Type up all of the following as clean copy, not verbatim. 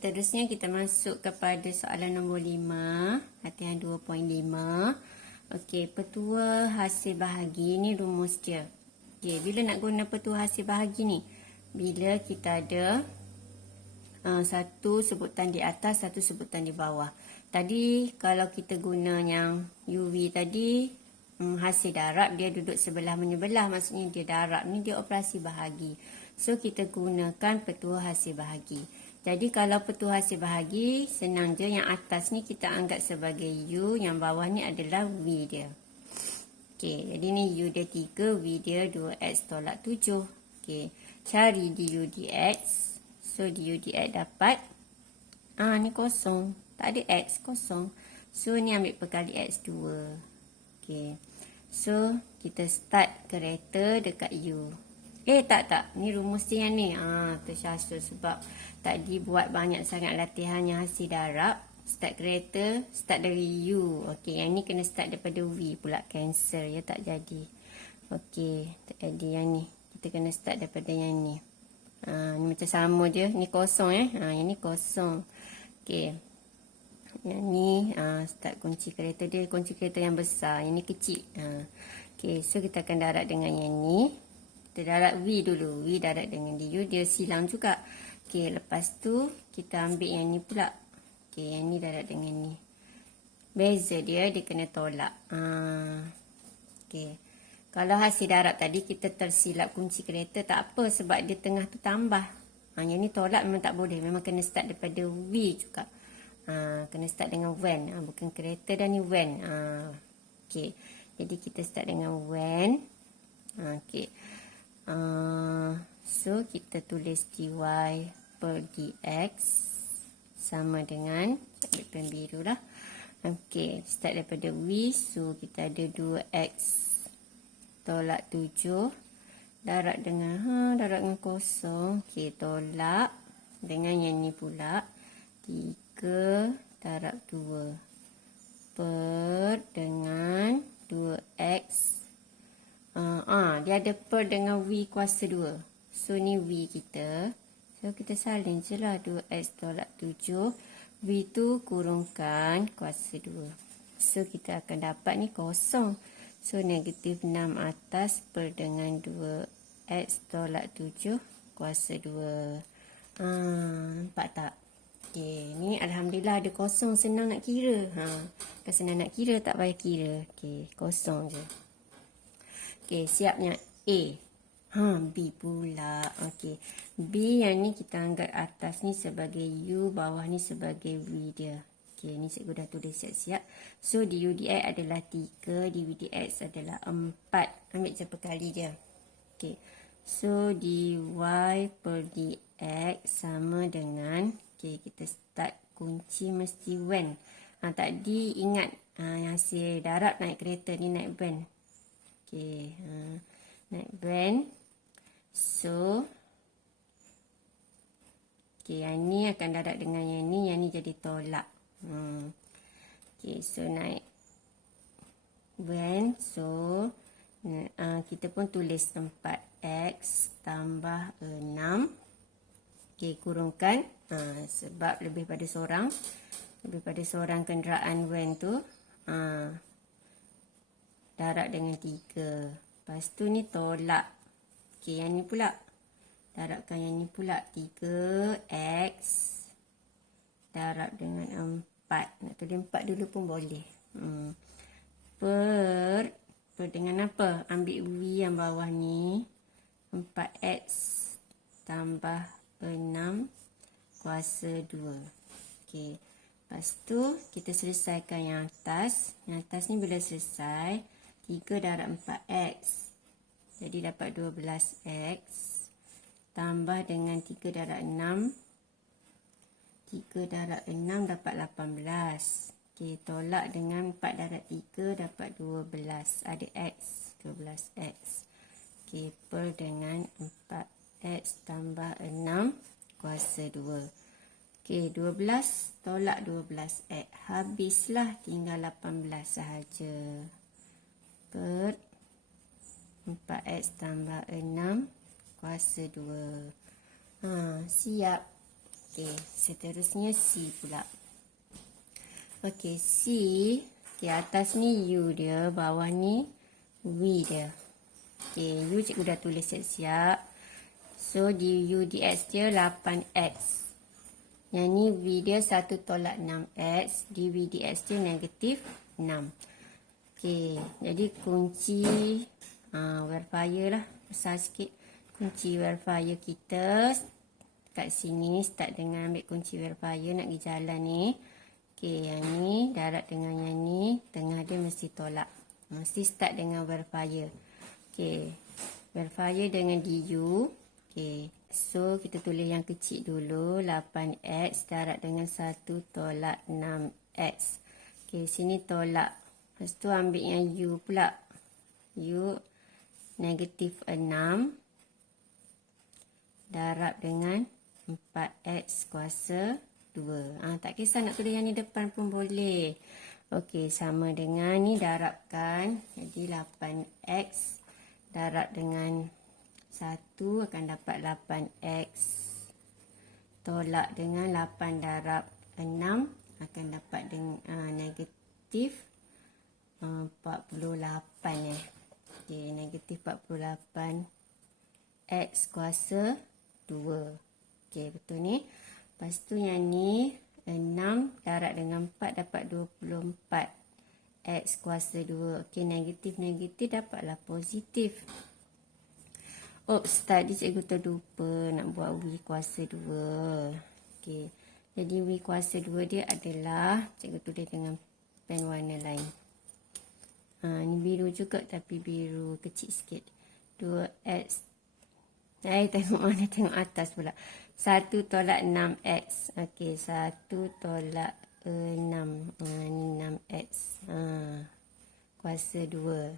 seterusnya kita masuk kepada soalan nombor 5, latihan 2.5. Okey, petua hasil bahagi ni rumus dia. Okey, bila nak guna petua hasil bahagi ni? Bila kita ada satu sebutan di atas, satu sebutan di bawah. Tadi kalau kita guna yang UV tadi, hasil darab dia duduk sebelah menyebelah, maksudnya dia darab ni dia operasi bahagi. So kita gunakan petua hasil bahagi. Jadi kalau petua hasil bahagi senang je, yang atas ni kita anggap sebagai U, yang bawah ni adalah V dia. Okey, jadi ni U dia 3, V dia 2x tolak 7. Okey, cari du dx. So du dx dapat ni kosong, tak ada x, kosong. So ni ambil perkali x2. Okey. So kita start kereta dekat U. Tak. Ni rumus dia yang ni. Tersasul sebab tadi buat banyak sangat latihan yang hasil darab. Start kereta, start dari U. Okey, yang ni kena start daripada V pula, cancel ya, tak jadi. Okey, tak jadi yang ni. Kita kena start daripada yang ni. Ni macam sama je. Ni kosong yang ni kosong. Okey. Yang ni start kunci kereta dia, kunci kereta yang besar. Yang ni kecil. Okey, so kita akan darab dengan yang ni. Kita darab V dulu. V darab dengan DU, dia silang juga. Okey, lepas tu kita ambil yang ni pula. Okey, yang ni darab dengan ni. Beza dia kena tolak. Okey. Kalau hasil darab tadi kita tersilap kunci kereta, tak apa sebab dia tengah tu tambah. Yang ni tolak memang tak boleh. Memang kena start daripada V juga. Kena start dengan when. Bukan kereta dah ni, when. Okey. Jadi kita start dengan when. Okey. So kita tulis dy per dx sama dengan, ambil pen biru lah. Okey, start daripada V. So kita ada 2x tolak 7. Darab dengan kosong. Okey, tolak dengan yang ni pula. 3 darab 2 per dengan 2x. Dia ada per dengan V kuasa 2. So ni V kita. So kita salin je lah, 2x tolak 7. V tu kurungkan kuasa 2. So kita akan dapat ni kosong. So negatif 6 atas per dengan 2x tolak 7 kuasa 2. Nampak tak? Okey, ni Alhamdulillah ada kosong, senang nak kira. Kan senang nak kira, tak payah kira. Okey, kosong je. Okey, siapnya A. B pula. Okey, B yang ni kita anggap atas ni sebagai U, bawah ni sebagai V dia. Okey, ni cikgu dah tulis siap-siap. So du dx adalah 3, du dx adalah 4. Ambil je perkali dia. Okey, so dy per dx sama dengan, kita start kunci mesti when. Tadi ingat yang hasil darab naik kereta ni naik van. Okey, naik van. So yang ni akan darab dengan yang ni jadi tolak. Okey, so naik van. So kita pun tulis 4x tambah 6. Okey, kurungkan. Sebab lebih pada seorang kenderaan van tu. Darab dengan 3. Lepas tu ni tolak. Okey, yang ni pula. Darabkan yang ni pula. 3x darab dengan 4. Nak tulis 4 dulu pun boleh. Per dengan apa? Ambil V yang bawah ni. 4x tambah 6 kuasa 2. Okey. Lepas tu kita selesaikan yang atas. Yang atas ni bila selesai, 3 darab 4x. Jadi dapat 12x. Tambah dengan 3 darab 6. 3 darab 6 dapat 18. Okey, tolak dengan 4 darab 3 dapat 12. Ada x, 12x. Okey, per dengan 4x tambah 6 kuasa 2. Okey, 12 tolak 12x. Habislah, tinggal 18 sahaja. Per 4x tambah 6 kuasa 2. Siap. Okey, seterusnya C pula. Okey, C. Okey, atas ni U dia, bawah ni V dia. Okey, U cikgu dah tulis siap-siap. So, du dx dia 8x. Yang ni V dia 1 tolak 6x. dv dx dia negatif 6. Okey, jadi kunci verifier lah. Besar sikit. Kunci verifier kita kat sini start dengan ambil kunci verifier nak pergi jalan ni. Okey, yang ni darab dengan yang ni, tengah dia mesti tolak. Mesti start dengan verifier. Okey, verifier dengan du. Okey, so kita tulis yang kecil dulu, 8x darab dengan 1 tolak 6x. Okey, sini tolak. Lepas tu ambil yang u pula. U negatif 6 darab dengan 4x kuasa 2. Tak kisah nak tulis yang ni depan pun boleh. Okey, sama dengan ni darabkan. Jadi 8x darab dengan 1 akan dapat 8x. Tolak dengan 8 darab 6 akan dapat dengan negatif 48. Okey, negatif 48 x kuasa 2. Okey, betul ni. Lepas tu yang ni 6 darab dengan 4 dapat 24 x kuasa 2. Okey, negatif dapatlah positif. Oops, tadi cikgu terlupa nak buat V kuasa 2. Okey, jadi V kuasa 2 dia adalah, cikgu tulis dengan pen warna lain. Ni biru juga tapi biru kecil sikit. 2x. Tengok mana, tengok atas pula. 1 tolak 6x. Okey, 1 tolak 6. Ni 6x. Kuasa 2.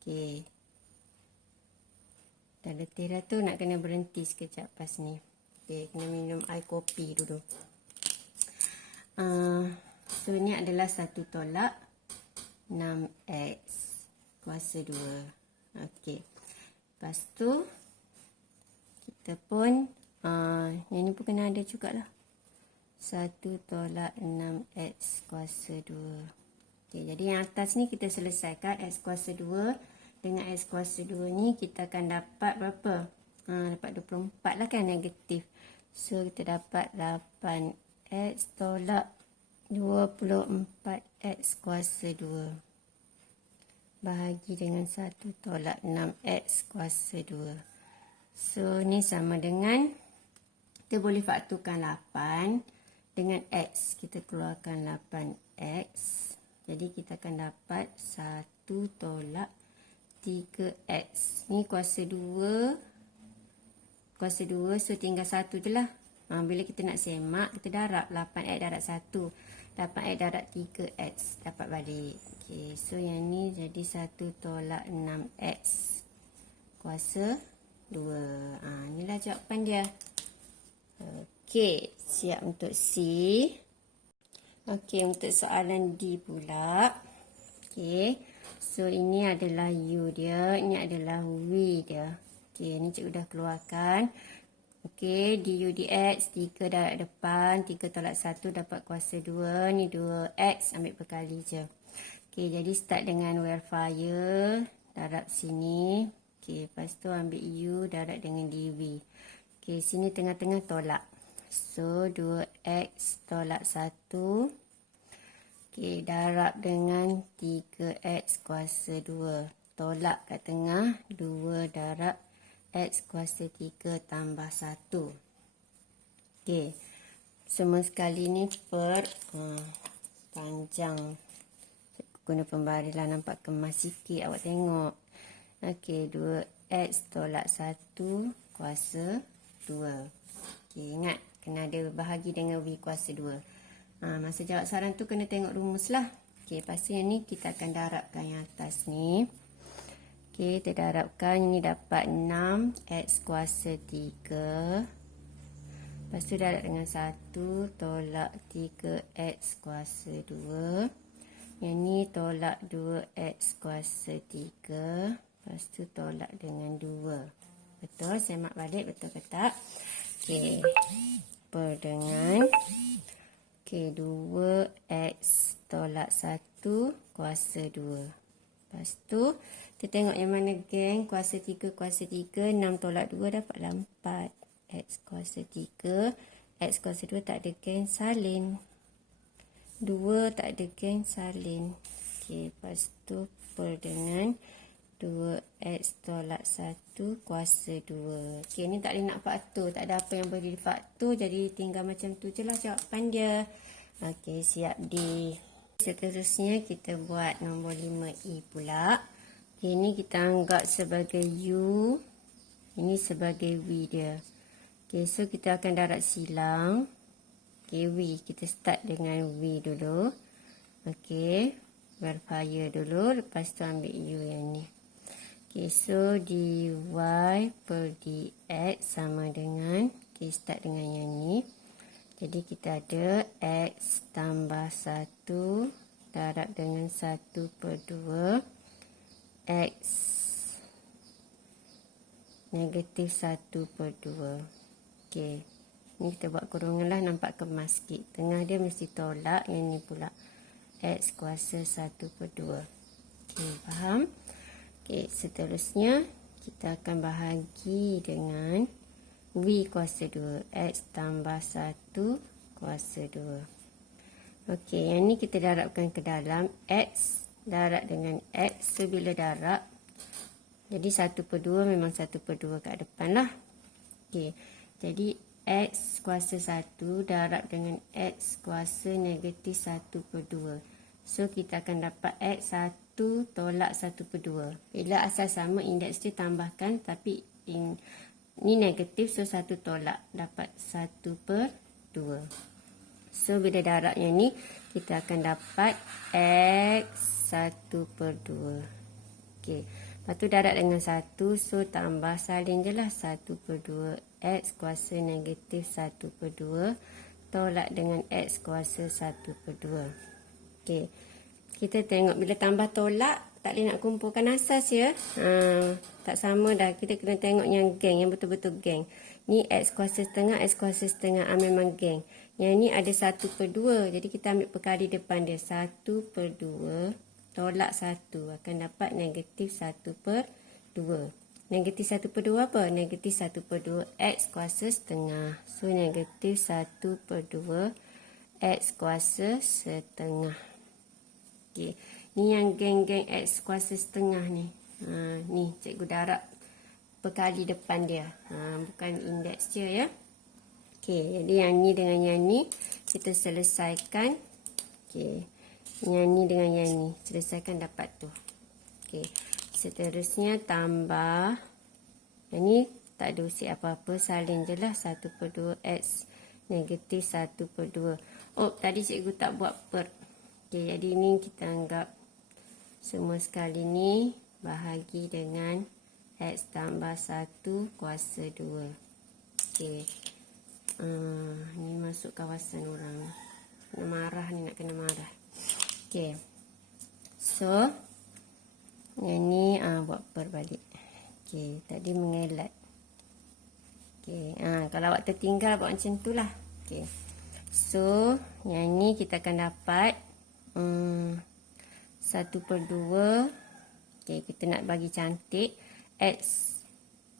Okey. Dah letih dah tu, nak kena berhenti sekejap pas ni. Okey, kena minum air kopi dulu. So, ni adalah 1 tolak 6x kuasa 2. Okey. Lepas tu, kita pun, yang ni pun kena ada jugalah. 1 tolak 6x kuasa 2. Okey, jadi yang atas ni kita selesaikan. X kuasa 2 dengan x kuasa 2 ni kita akan dapat berapa? Dapat 24 lah kan, negatif. So, kita dapat 8x tolak 24x kuasa 2. Bahagi dengan 1 tolak 6x kuasa 2. So, ni sama dengan, kita boleh fakturkan 8 dengan x. Kita keluarkan 8x. Jadi, kita akan dapat 1 tolak 3x. Ni kuasa 2. Kuasa 2, so tinggal 1 je lah. Bila kita nak semak, kita darab 8x darab 1. 8x darab 3x. Dapat balik. Okey, so yang ni jadi 1 tolak 6x. Kuasa 2. Inilah jawapan dia. Okey, siap untuk C. Okey, untuk soalan D pula. Okey, so ini adalah U dia. Ini adalah V dia. Okey, ni cikgu dah keluarkan. Okey, du dx 3 darab depan, 3 tolak 1 dapat kuasa 2. Ni 2x, ambil berkali je. Okey, jadi start dengan verifier, darab sini. Okey, lepas tu ambil u darab dengan dv. Okey, sini tengah-tengah tolak. So, 2x tolak 1. Okey, darab dengan 3x kuasa 2. Tolak kat tengah, 2 darab x kuasa 3 tambah 1. Okey. Semua sekali ni per panjang. Guna pembaris lah, nampak kemas sikit. Awak tengok. Okey, 2x tolak 1 kuasa 2. Okey, ingat. Kena ada bahagi dengan v kuasa 2. Masa jawab saran tu kena tengok rumus lah. Okey, lepas tu yang ni kita akan darabkan yang atas ni. Okey, kita darabkan, ini dapat 6x kuasa 3. Lepas tu darab dengan 1 tolak 3x kuasa 2. Yang ni tolak 2x kuasa 3. Lepas tu tolak dengan 2. Betul, semak balik betul ke tak? Okey. Per dengan 2x tolak 1 kuasa 2. Lepas tu, kita tengok yang mana geng. Kuasa 3, 6 tolak 2 dapatlah 4. X kuasa 3, X kuasa 2 tak ada geng, salin. 2 tak ada geng, salin. Okey, lepas tu per dengan 2x tolak 1 kuasa 2. Okey, ni tak boleh nak faktor. Tak ada apa yang boleh difaktor. Jadi, tinggal macam tu je lah jawapan dia. Okey, siap di. Seterusnya, kita buat nombor 5E pula. Okay, ini kita anggap sebagai U. Ini sebagai V dia. Okay, so kita akan darat silang. Okay, V. Kita start dengan V dulu. Okay, verify dulu. Lepas tu ambil U yang ni. Okay, so dy per dx sama dengan, okay, start dengan yang ni. Jadi kita ada X tambah 1 darab dengan 1 per 2 X negatif 1 per 2. Okey, ni kita buat kurungan lah, nampak kemas sikit. Tengah dia mesti tolak, yang ni pula X kuasa 1 per 2. Okey, faham? Okey, seterusnya kita akan bahagi dengan V kuasa 2. X tambah 1 kuasa 2. Okey, yang ni kita darabkan ke dalam. X darab dengan X. So, bila darab, jadi 1 per 2 memang 1 per 2 kat depan lah. Okey, jadi X kuasa 1 darab dengan X kuasa negatif 1 per 2. So, kita akan dapat X 1 tolak 1 per 2. Bila asal sama, indeks dia tambahkan. Tapi ni negatif, so 1 tolak. Dapat 1 per 2. So, bila darab yang ni, kita akan dapat X 1 per 2. Okey. Lepas tu darab dengan 1, so tambah salin je lah. 1 per 2 X kuasa negatif 1 per 2. Tolak dengan X kuasa 1 per 2. Okey. Kita tengok bila tambah tolak, tak boleh nak kumpulkan asas ya. Tak sama dah. Kita kena tengok yang geng, yang betul-betul geng. Ni X kuasa setengah, X kuasa setengah. Memang geng. Yang ni ada 1 per 2. Jadi kita ambil perkali depan dia. 1 per 2 tolak 1. Akan dapat negatif 1 per 2. Negatif 1 per 2 apa? Negatif 1 per 2 X kuasa setengah. So, negatif 1 per 2 X kuasa setengah. Okey. Ni yang geng-geng X kuasa setengah ni. Ni cikgu darab perkali depan dia. Bukan indeks je ya. Okey, jadi yang ni dengan yang ni kita selesaikan. Okey. Yang ni dengan yang ni selesaikan, dapat tu. Okey. Seterusnya tambah. Yang ni tak ada usit apa-apa, salin je lah. 1 per 2 X negatif 1 per 2. Oh, tadi cikgu tak buat per. Okey, jadi ni kita anggap semua sekali ni bahagi dengan X tambah 1 kuasa 2. Okey. Ni masuk kawasan orang. Kena marah ni, nak kena marah. Okey. So, yang ni buat per balik. Okey, tadi mengelat. Okey, kalau awak tertinggal buat macam tu lah. Okey. So, yang ni kita akan dapat 1 per 2. Okay, kita nak bagi cantik. X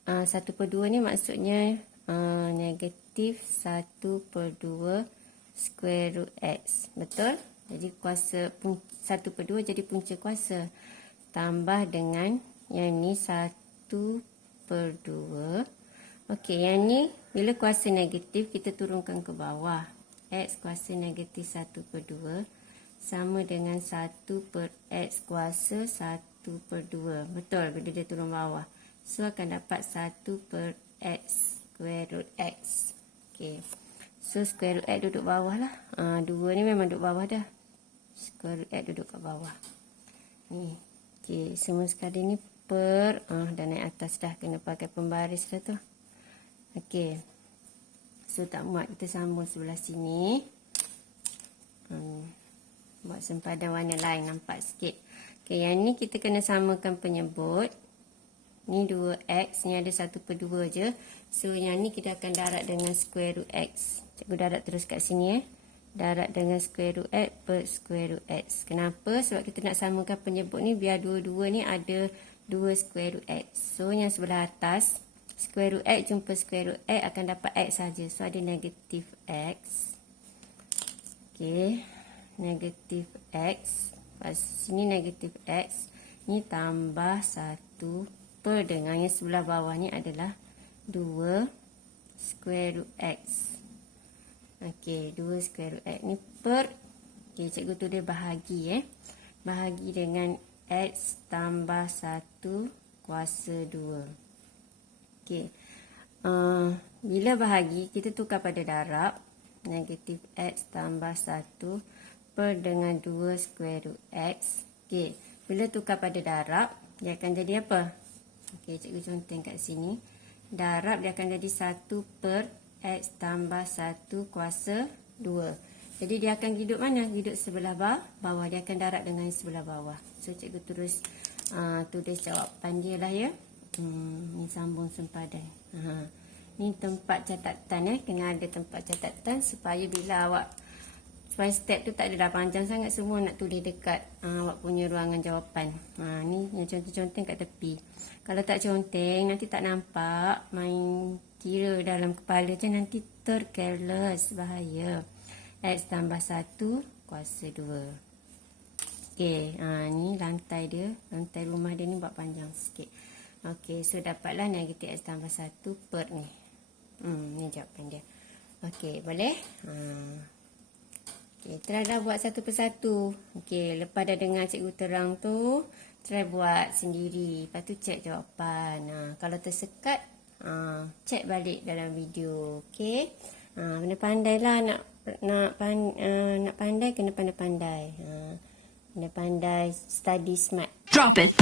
1 per 2 ni maksudnya negatif 1 per 2 square root X. Betul? Jadi kuasa 1 per 2 jadi punca kuasa. Tambah dengan yang ni 1 per 2. Okey, yang ni bila kuasa negatif kita turunkan ke bawah. X kuasa negatif 1 per 2 sama dengan 1 per X kuasa 1 per 2. Betul, bila dia turun bawah. So, akan dapat 1 per X square root X. Okay. So, square root X duduk bawah lah. 2 ni memang duduk bawah dah. Square root X duduk kat bawah. Ni. Okay, semua sekali ni per. Dah naik atas dah. Kena pakai pembaris dah tu. Okay. So, tak muat. Kita sambung sebelah sini. Buat sempadan warna lain, nampak sikit. Okey, yang ni kita kena samakan penyebut. Ni 2x, ni ada 1/2 je. So yang ni kita akan darab dengan square root x. Cikgu darab terus kat sini Darab dengan square root x per square root x. Kenapa? Sebab kita nak samakan penyebut ni biar dua-dua ni ada 2 square root x. So yang sebelah atas square root x jumpa square root x akan dapat x saja. So ada negatif x. Okey, negatif x. Pas sini negatif x. Ni tambah 1 per dengan yang sebelah bawah ni adalah 2 square root x. Okey, 2 square root x ni per. Okey, cikgu tulis bahagi Bahagi dengan x tambah 1 kuasa 2. Okey. Bila bahagi, kita tukar pada darab. Negatif x tambah 1 per dengan 2 square root x. Okey, bila tukar pada darab, dia akan jadi apa? Okey, cikgu conteng kat sini. Darab dia akan jadi 1 per x tambah 1 kuasa 2. Jadi dia akan hidup mana? Hidup sebelah bawah. Dia akan darab dengan sebelah bawah. So cikgu terus tulis jawapan dia lah ya. Ni sambung sempadan. Ni tempat catatan Kena ada tempat catatan supaya bila awak step tu tak ada dah panjang sangat, semua nak tulis dekat awak punya ruangan jawapan. Ni yang conteng-conteng kat tepi. Kalau tak conteng nanti tak nampak, main kira dalam kepala je nanti tercareless, bahaya. X tambah 1 kuasa 2. Okey, ni lantai dia, lantai rumah dia ni buat panjang sikit. Okey, so dapatlah negatif X tambah 1 per ni. Ni jawapan dia. Okey, boleh? Okey, try dah buat satu persatu. Okey, lepas dah dengar cikgu terang tu, try buat sendiri. Lepas tu check jawapan. Kalau tersekat, check balik dalam video. Okey. Kena pandai lah nak pandai, kena pandai-pandai. Kena pandai study smart. Drop it.